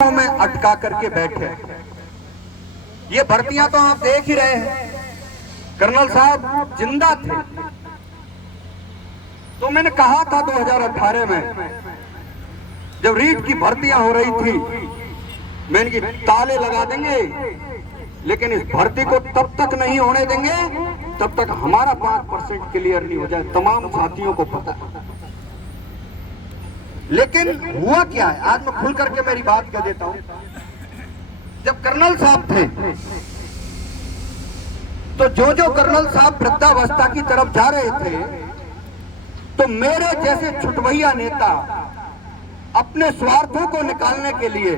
में अटका करके बैठे। ये भर्तियां तो आप देख ही रहे हैं। कर्नल साहब जिंदा थे तो मैंने कहा था 2018 में जब रीट की भर्तियां हो रही थी, मैं इनकी ताले लगा देंगे, लेकिन इस भर्ती को तब तक नहीं होने देंगे तब तक हमारा 5% क्लियर नहीं हो जाए। तमाम साथियों को पता है। लेकिन हुआ क्या है, आज मैं खुल करके मेरी बात कह देता हूं। जब कर्नल साहब थे तो जो कर्नल साहब वृद्धावस्था की तरफ जा रहे थे तो मेरे जैसे छुटवैया नेता अपने स्वार्थों को निकालने के लिए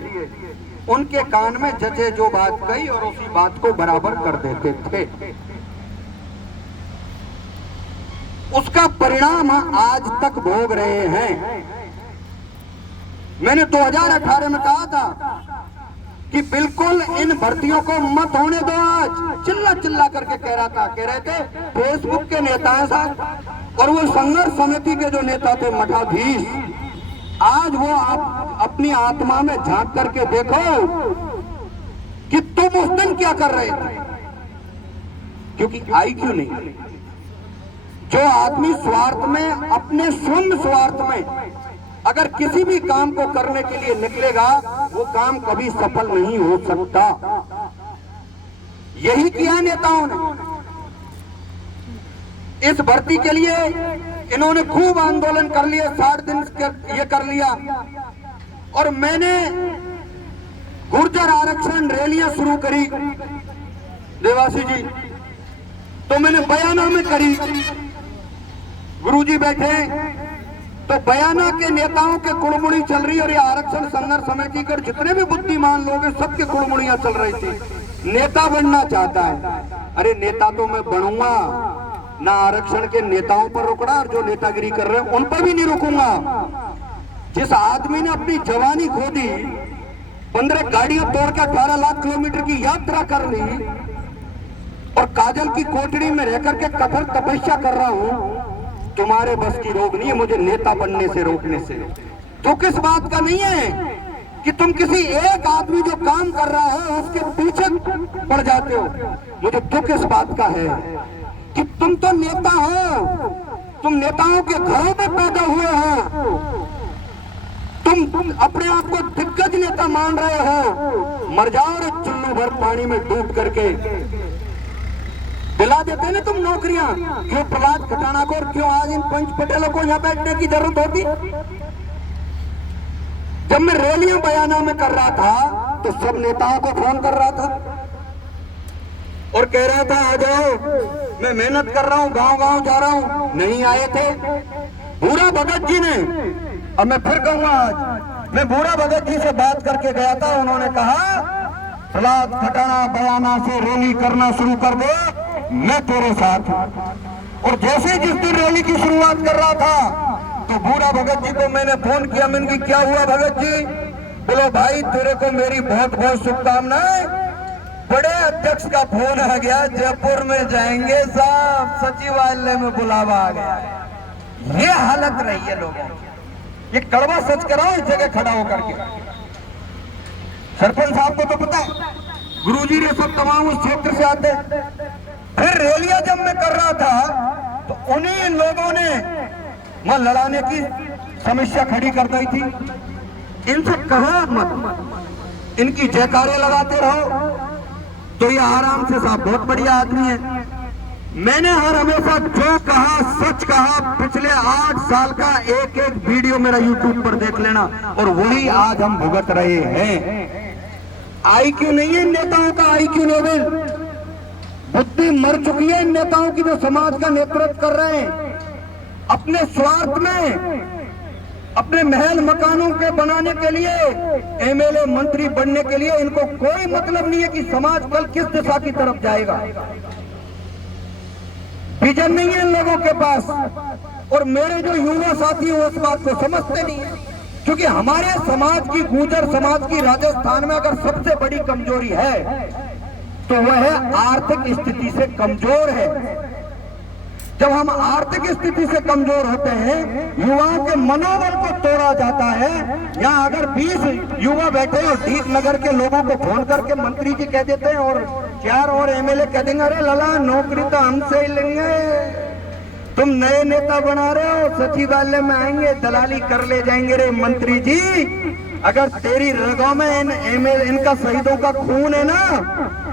उनके कान में जजे जो बात कही और उसी बात को बराबर कर देते थे। उसका परिणाम आज तक भोग रहे हैं। मैंने 2018 में कहा था कि बिल्कुल इन भर्तियों को मत होने दो। आज चिल्ला चिल्ला करके कह रहे थे फेसबुक के नेता हैं साहब, और वो संघर्ष समिति के जो नेता थे मठाधीश, आज वो आप अपनी आत्मा में झांक करके देखो कि तुम उस दिन क्या कर रहे थे। क्योंकि IQ नहीं। जो आदमी स्वार्थ में, अपने शून्य स्वार्थ में अगर किसी भी काम को करने के लिए निकलेगा वो काम कभी सफल नहीं हो सकता। यही किया नेताओं ने। इस भर्ती के लिए इन्होंने खूब आंदोलन कर लिए, 60 दिन ये कर लिया। और मैंने गुर्जर आरक्षण रैलियां शुरू करी देवासी जी, तो मैंने बयाना में करी। गुरुजी बैठे तो बयाना के नेताओं के कुड़मुड़ी चल रही, और ये आरक्षण संघर्ष समिति के जितने भी बुद्धिमान लोग हैं सबके कुड़मुड़ियां चल रही थी। नेता बनना चाहता है। अरे नेता तो मैं बनूंगा ना, आरक्षण के नेताओं पर रुकना, और जो नेतागिरी कर रहे हैं उन पर भी नहीं रुकूंगा। जिस आदमी ने अपनी जवानी खो दी, 15 गाड़ियां तोड़ के 18 लाख किलोमीटर की यात्रा कर ली, और काजल की कोठड़ी में रहकर के कठोर तपस्या कर रहा हूं, तुम्हारे बस की रोक नहीं है मुझे नेता बनने से रोकने से। तो किस बात का नहीं है कि तुम किसी एक आदमी जो काम कर रहा है उसके पीछे पड़ जाते हो। मुझे दुख इस बात का है कि तुम तो नेता हो, तुम नेताओं के घरों में पैदा हुए हो, तुम अपने आप को दिग्गज नेता मान रहे हो। मर जाओ रे चुल्लू भर पानी में डूब करके। दिला देते ना तुम नौकरियां, क्यों प्रहलाद खटाना को और क्यों आज इन पंच पटेलों को यहाँ बैठने की जरूरत होती। जब मैं रैलियां बयाना में कर रहा था तो सब नेताओं को फोन कर रहा था और कह रहा था आ जाओ, मैं मेहनत कर रहा हूं, गांव गांव जा रहा हूं। नहीं आए थे भूरा भगत जी ने। अब मैं फिर कहूंगा, आज मैं भूरा भगत जी से बात करके गया था। उन्होंने कहा प्रहलाद खटाना बयाना से रैली करना शुरू कर दे, मैं तेरे साथ हूं। और जैसे जिस दिन रैली की शुरुआत कर रहा था तो भूरा भगत जी को मैंने फोन किया। मैंने कहा क्या हुआ भगत जी? बोलो भाई तेरे को मेरी बहुत बहुत शुभकामनाएं। बड़े अध्यक्ष का फोन आ गया, जयपुर में जाएंगे साहब, सचिवालय में बुलावा आ गया। ये हालत रही है लोगों की। ये कड़वा सच कराओ इस जगह खड़ा होकर के। सरपंच साहब को तो पता है, गुरुजी ने सब तमाम उस क्षेत्र से आते। फिर रैलियां जब मैं कर रहा था तो उन्हीं लोगों ने वहां लड़ाने की समस्या खड़ी कर दी थी। इनसे कहो मत, इनकी जयकारे लगाते रहो तो ये आराम से साहब बहुत बढ़िया आदमी है। मैंने हर हमेशा जो कहा सच कहा। पिछले 8 साल का एक एक वीडियो मेरा YouTube पर देख लेना, और वही आज हम भुगत रहे हैं। IQ नहीं है नेताओं का, IQ लेवल, बुद्धि मर चुकी है इन नेताओं की जो समाज का नेतृत्व कर रहे हैं। अपने स्वार्थ में, अपने महल मकानों के बनाने के लिए, MLA मंत्री बनने के लिए इनको कोई मतलब नहीं है कि समाज कल किस दिशा की तरफ जाएगा। विजन नहीं है इन लोगों के पास। और मेरे जो युवा साथी हैं उस बात को समझते नहीं है। क्योंकि हमारे समाज की, गुर्जर समाज की राजस्थान में अगर सबसे बड़ी कमजोरी है तो वह है आर्थिक स्थिति से कमजोर है। जब हम आर्थिक स्थिति से कमजोर होते हैं, युवाओं के मनोबल को तोड़ा जाता है। यहाँ अगर 20 युवा बैठे और दीप नगर के लोगों को फोन करके मंत्री जी कह देते हैं और 4 और एमएलए कह देंगे, अरे लला नौकरी तो हमसे ही लेंगे, तुम नए नेता बना रहे हो, सचिवालय में आएंगे दलाली कर ले जाएंगे। रे मंत्री जी, अगर तेरी रगों में इनका शहीदों का खून है ना,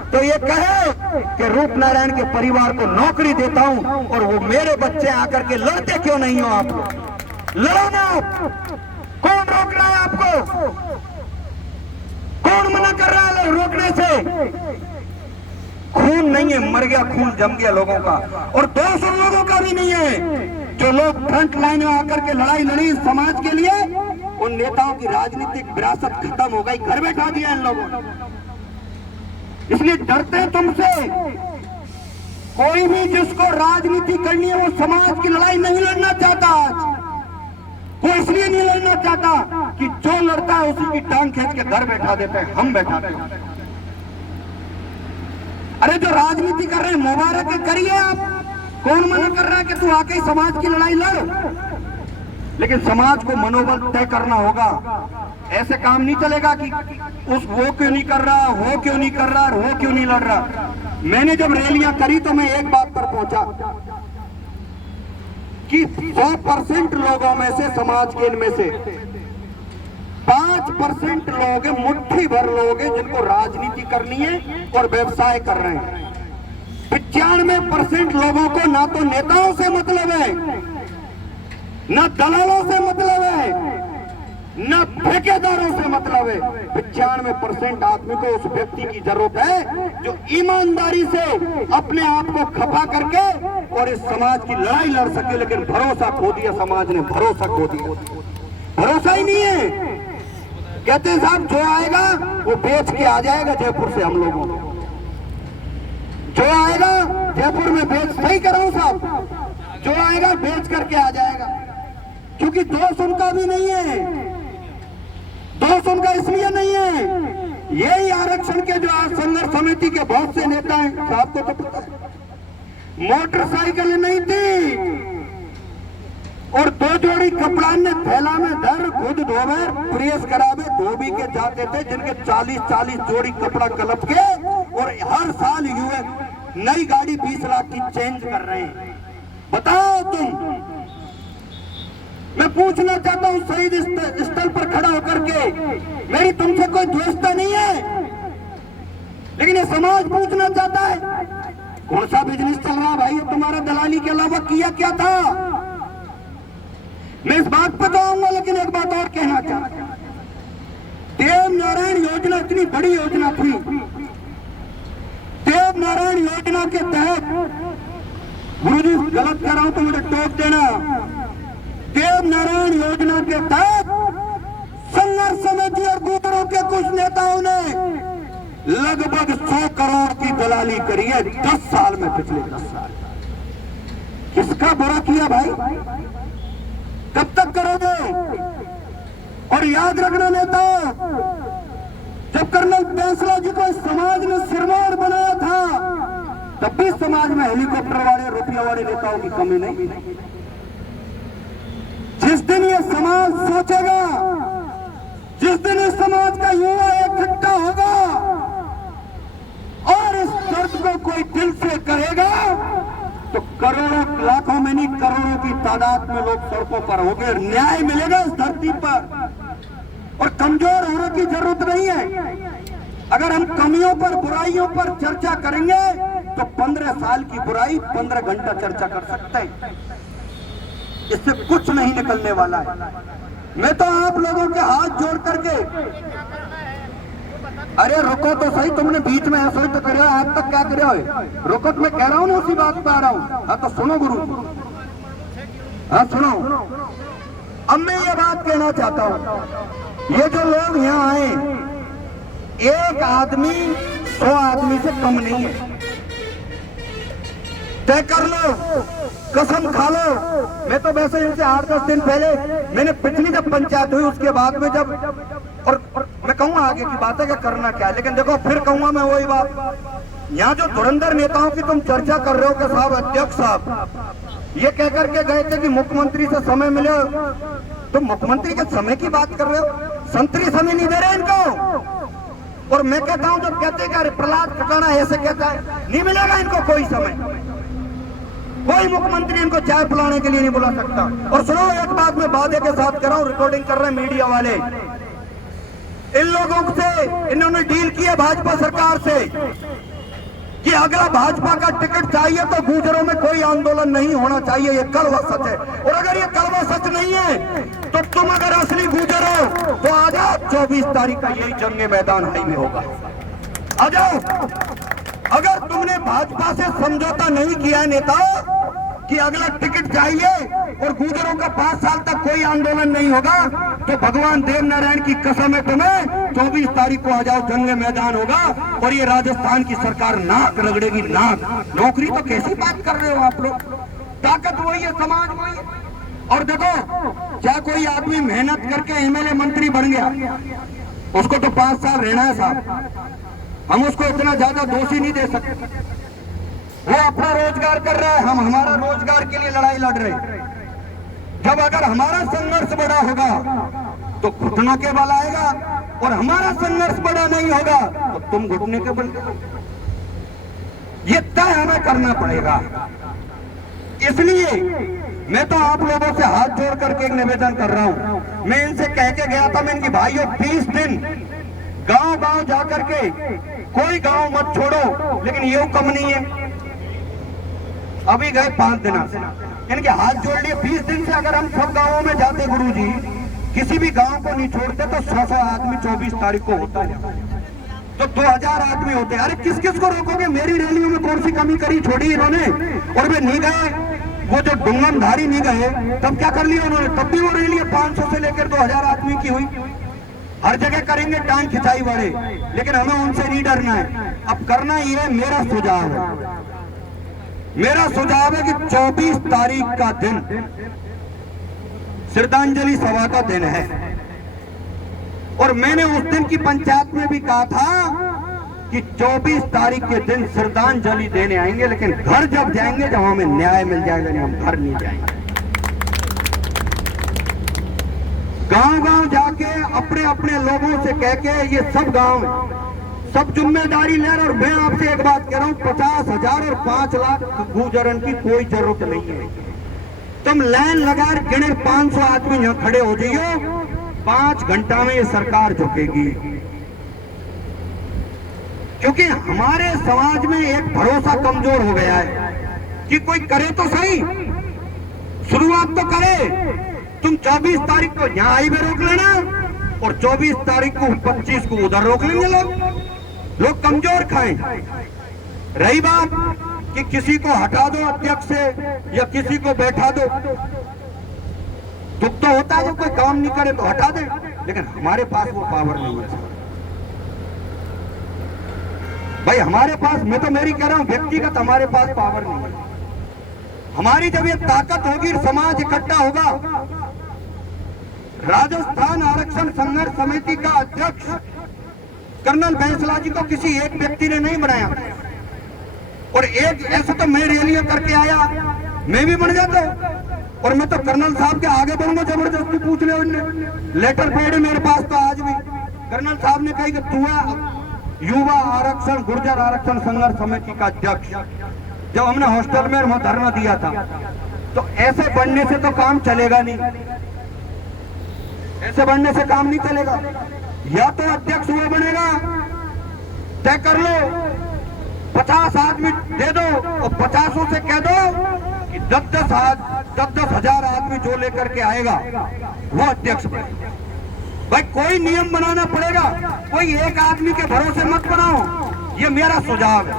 तो ये कहे कि रूपनारायण के परिवार को नौकरी देता हूं और वो मेरे बच्चे आकर के लड़ते क्यों नहीं हो? आप लड़ो ना। कौन रोक रहा है आपको? कौन मना कर रहा है रोकने से? खून नहीं है, मर गया खून, जम गया लोगों का। और 200 लोगों का भी नहीं है जो लोग फ्रंट लाइन में आकर के लड़ाई लड़ी समाज के लिए। उन नेताओं की राजनीतिक विरासत खत्म हो गई, घर बैठा दिया इन लोगों ने। इसलिए डरते हैं तुमसे। कोई भी जिसको राजनीति करनी है वो समाज की लड़ाई नहीं लड़ना चाहता। आज वो इसलिए नहीं लड़ना चाहता कि जो लड़ता है उसी की टांग खींच के घर बैठा देते हैं, हम बैठा देते हैं। अरे जो राजनीति कर रहे हैं मुबारक है, करिए आप। कौन मना कर रहा है कि तू आके समाज की लड़ाई लड़? लेकिन समाज को मनोबल तय करना होगा। ऐसे काम नहीं चलेगा कि वो क्यों नहीं कर रहा, वो क्यों नहीं कर रहा, वो क्यों नहीं लड़ रहा। मैंने जब रैलियां करी तो मैं एक बात पर पहुंचा कि 100% लोगों में से, समाज के इनमें से 5% लोग हैं, मुट्ठी भर लोग हैं जिनको राजनीति करनी है और व्यवसाय कर रहे हैं। 95% लोगों को ना तो नेताओं से मतलब है, न दलालों से मतलब है, न ठेकेदारों से मतलब है। 95% आदमी को उस व्यक्ति की जरूरत है जो ईमानदारी से अपने आप को खपा करके और इस समाज की लड़ाई लड़ सके। लेकिन भरोसा खो दिया समाज ने, भरोसा खो दिया, भरोसा ही नहीं है। कहते हैं साहब जो आएगा वो बेच के आ जाएगा जयपुर से। हम लोगों जो आएगा जयपुर में बेच, सही कर रहा हूं साहब, जो आएगा बेच करके आ जाएगा। क्योंकि दोष उनका भी नहीं है, दोष उनका इसलिए नहीं है, यही आरक्षण के जो आज संघर्ष समिति के बहुत से नेता हैं, साहब को तो पता है, मोटरसाइकिल नहीं थी और 2 जोड़ी कपड़ा ने थैला में धर खुद धोवे प्रेस करावे धोबी के जाते थे, जिनके 40-40 जोड़ी कपड़ा कलप के। और हर साल युवा नई गाड़ी 20 लाख की चेंज कर रहे हैं। बताओ तुम। मैं पूछना चाहता हूं शहीद स्थल पर खड़ा होकर के, मेरी तुमसे कोई द्वेषता नहीं है, लेकिन ये समाज पूछना चाहता है कौन सा बिजनेस चल रहा भाई तुम्हारा, दलाली के अलावा किया क्या था? मैं इस बात पर तो आऊंगा, लेकिन एक बात और कहना चाहता हूं। देव नारायण योजना इतनी बड़ी योजना थी। देव नारायण योजना के तहत, गुरुजी गलत कर रहा हूं तो मुझे टोक देना, देव नारायण योजना के तहत संघर्ष समिति और दूसरों के कुछ नेताओं ने लगभग 100 करोड़ की दलाली करी है 10 साल में, पिछले 10 साल। किसका बुरा किया भाई? कब तक करोगे? और याद रखना नेताओं, जब कर्नल बैंसला जी को इस समाज ने सिरमौर बनाया था, तब भी समाज में हेलीकॉप्टर वाले, रुपये वाले नेताओं की कमी नहीं। जिस दिन ये समाज सोचेगा, जिस दिन इस समाज का युवा इकट्ठा होगा और इस दर्द को कोई दिल से करेगा, तो करोड़ों, लाखों में नहीं करोड़ों की तादाद में लोग सड़कों पर होंगे। न्याय मिलेगा इस धरती पर। और कमजोर होने की जरूरत नहीं है। अगर हम कमियों पर, बुराइयों पर चर्चा करेंगे तो 15 साल की बुराई 15 घंटा चर्चा कर सकते हैं। इससे कुछ नहीं निकलने वाला है। मैं तो आप लोगों के हाथ जोड़ करके, अरे रुको तो सही, तुमने बीच में ऐसा ही तो करे हो, आप तक क्या करे हो? रुको तो मैं कह रहा हूं ना, उसी बात पे आ रहा हूं। हाँ तो सुनो गुरु, हाँ सुनो। अब मैं ये बात कहना चाहता हूं, ये जो लोग यहाँ आए, एक आदमी 100 आदमी से कम नहीं है। तय कर लो, कसम खा लो। मैं तो वैसे इनसे 8-10 दिन पहले, मैंने पिछली जब पंचायत हुई उसके बाद में जब, और मैं कहूंगा आगे की बात है कि करना क्या है, लेकिन देखो फिर कहूंगा मैं वही बात। यहाँ जो धुरंधर नेताओं की तुम चर्चा कर रहे हो कि साहब अध्यक्ष साहब, ये कहकर के गए थे कि मुख्यमंत्री से समय मिले, तो मुख्यमंत्री के समय की बात कर रहे हो, संतरी समय नहीं दे रहे इनको। और मैं कहता हूं जब कहते हैं प्रहलाद खटाना ऐसे कहता है, नहीं मिलेगा इनको कोई समय, कोई मुख्यमंत्री इनको चाय पिलाने के लिए नहीं बुला सकता। और सुनो एक बात मैं वादे के साथ कर रहा हूं, रिकॉर्डिंग कर रहे हैं मीडिया वाले, इन लोगों से इन्होंने डील किया भाजपा सरकार से कि अगला भाजपा का टिकट चाहिए तो गुर्जरों में कोई आंदोलन नहीं होना चाहिए। ये कड़वा सच है। और अगर ये कड़वा सच नहीं है तो तुम अगर असली गुर्जर हो तो आ जाओ, 24 तारीख का यही जंग मैदान हाईवे होगा, आ जाओ। अगर तुमने भाजपा से समझौता नहीं किया है नेता कि अगला टिकट चाहिए और गुर्जरों का 5 साल तक कोई आंदोलन नहीं होगा, तो भगवान देव नारायण की कसम है तुम्हें 24 तारीख को आ जाओ, जंग मैदान होगा। और ये राजस्थान की सरकार नाक रगड़ेगी, नाक। नौकरी तो कैसी बात कर रहे हो आप लोग, ताकत वही है, समाज वही है। और देखो क्या कोई आदमी मेहनत करके एमएलए मंत्री बन गया, उसको तो 5 साल रहना है साहब, हम उसको इतना ज्यादा दोषी नहीं दे सकते। वो अपना रोजगार कर रहा है, हम हमारा रोजगार के लिए लड़ाई लड़ रहे हैं। जब अगर हमारा संघर्ष बड़ा होगा तो घुटनों के बल आएगा, और हमारा संघर्ष बड़ा नहीं होगा तो तुम घुटने के बल। ये तय हमें करना पड़ेगा। इसलिए मैं तो आप लोगों से हाथ जोड़ करके एक निवेदन कर रहा हूं। मैं इनसे कह के गया था, मैं इनकी भाइयों 20 दिन गांव गांव जाकर के कोई गांव मत छोड़ो, लेकिन ये कम नहीं है। अभी गए 5 दिन से, इनके हाथ जोड़ लिए। 20 दिन से अगर हम सब गांवों में जाते गुरुजी, किसी भी गांव को नहीं छोड़ते तो 100 आदमी 24 तारीख को होता है, तो 2000 आदमी होते। अरे किस किस को रोकोगे? मेरी रैलियों में कौन सी कमी करी छोड़ी इन्होंने? और वे नहीं गए, वो जो डुंगनधारी नहीं गए, तब क्या कर लिया उन्होंने? तब भी वो रैली 500 से लेकर 2000 आदमी की हुई। हर जगह करेंगे टांग खिंचाई वाले, लेकिन हमें उनसे नहीं डरना है। अब करना ही है, मेरा सुझाव है, मेरा सुझाव है कि 24 तारीख का दिन श्रद्धांजलि सभा का दिन है। और मैंने उस दिन की पंचायत में भी कहा था कि 24 तारीख के दिन श्रद्धांजलि देने आएंगे, लेकिन घर जब जाएंगे जब हमें न्याय मिल जाएगा, नहीं हम घर नहीं जाएंगे। गांव गांव जाके अपने अपने लोगों से कह के, ये सब गांव सब जिम्मेदारी ले रहे। और मैं आपसे एक बात कह रहा हूं, 50,000 और 5 लाख गुर्जरन की कोई जरूरत नहीं है। तुम लाइन लगा गिने 500 आदमी यहां खड़े हो जाइए, 5 घंटा में ये सरकार झुकेगी। क्योंकि हमारे समाज में एक भरोसा कमजोर हो गया है कि कोई करे तो सही, शुरुआत तो करे। तुम 24 तारीख को यहां हाईवे रोक लेना और 24 तारीख को 25 को उधर रोक लेंगे लोग कमजोर खाएं। रही बात कि किसी को हटा दो अध्यक्ष से या किसी को बैठा दो, दुख तो होता है जब कोई काम नहीं करे तो हटा दे, लेकिन हमारे पास वो पावर नहीं है भाई। हमारे पास, मैं तो मेरी कह रहा हूं व्यक्तिगत, हमारे पास पावर नहीं है। हमारी जब ये ताकत होगी, समाज इकट्ठा होगा। राजस्थान आरक्षण संघर्ष समिति का अध्यक्ष कर्नल बैंसला जी को किसी एक व्यक्ति ने नहीं बनाया, और एक ऐसा तो मैं रैलियां करके आया, मैं भी बन जाता। और मैं तो कर्नल साहब के आगे बढ़ूंगा, जबरदस्ती पूछ ले उन्होंने, लेटर पेड मेरे पास तो आज भी। कर्नल साहब ने कहा कि तू है युवा आरक्षण गुर्जर आरक्षण संघर्ष समिति का अध्यक्ष। जब हमने हॉस्टल में वहां धरना दिया था, तो ऐसे बढ़ने से तो काम चलेगा नहीं, ऐसे बढ़ने से काम नहीं चलेगा। या तो अध्यक्ष वो बनेगा, तय कर लो 50 आदमी दे दो और 50 से कह दो कि 10-10 हजार आदमी जो लेकर के आएगा वो अध्यक्ष बने। भाई कोई नियम बनाना पड़ेगा, कोई एक आदमी के भरोसे मत बनाओ, ये मेरा सुझाव है।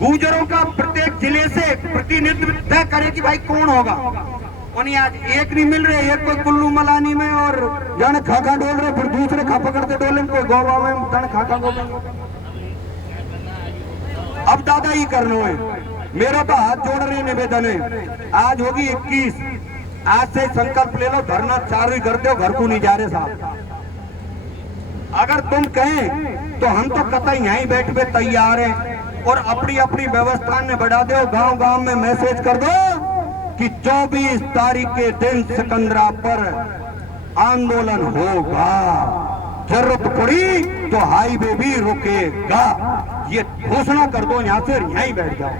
गुर्जरों का प्रत्येक जिले से प्रतिनिधित्व तय करे कि भाई कौन होगा। उन्हें आज एक नहीं मिल रहे, एक कोई कुल्लू मलानी में और जाने खाका डोल रहे, फिर दूसरे खा पकड़ते डोले, कोई गोवा में जाने खाका गोवा। अब दादा ही करना है, मेरा तो हाथ जोड़ रहे निवेदन है। आज होगी 21, आज से संकल्प ले लो, धरना चालू ही कर दो, घर को नहीं जा रहे साहब। अगर तुम कहें तो हम तो कतई यहीं बैठ पे तैयार हैं, और अपनी अपनी व्यवस्था ने बढ़ा दो। गांव गांव में मैसेज कर दो कि 24 तारीख के दिन सिकंदरा पर आंदोलन होगा, जरूरत पड़ी तो हाईवे भी रुकेगा। ये घोषणा कर दो, यहाँ से यहीं बैठ जाओ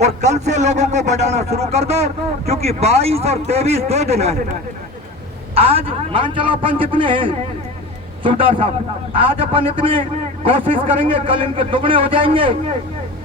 और कल से लोगों को बढ़ाना शुरू कर दो, क्योंकि 22 और 23 2 दिन है। आज मान चलो अपन जितने हैं सुबदार साहब, आज अपन इतने कोशिश करेंगे, कल इनके दुगने हो जाएंगे,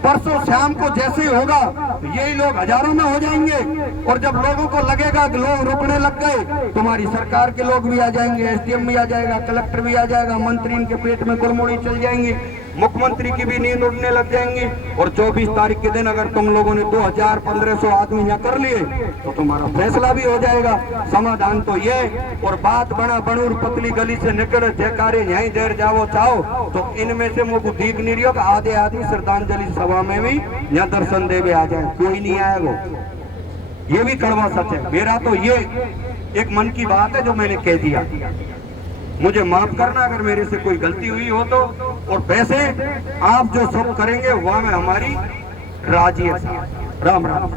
परसों शाम को जैसे ही होगा यही लोग हजारों में हो जाएंगे। और जब लोगों को लगेगा कि लोग रुकने लग गए, तुम्हारी सरकार के लोग भी आ जाएंगे, एसडीएम भी आ जाएगा, कलेक्टर भी आ जाएगा, मंत्री इनके पेट में गुड़मुड़ी चल जाएंगे, मुख्यमंत्री की भी नींद उड़ने लग जाएंगी। और 24 तारीख के दिन अगर तुम लोगों ने 2000-1500 आदमी यहाँ कर लिए तो तुम्हारा फैसला भी हो जाएगा। समाधान तो ये, और बात बना बनूर पतली गली से निकल जयकारे यहीं देर जाओ चाहो, तो इनमें से मुझको दीप नहीं रही हो, आधे आदमी श्रद्धांजलि सभा में भी यहाँ दर्शन देवे आ जाए, कोई नहीं आएगा। ये भी कड़वा सच है। मेरा तो ये एक मन की बात है जो मैंने कह दिया, मुझे माफ करना अगर मेरे से कोई गलती हुई हो तो। और वैसे आप जो सब करेंगे वह में हमारी राजी है। राम राम।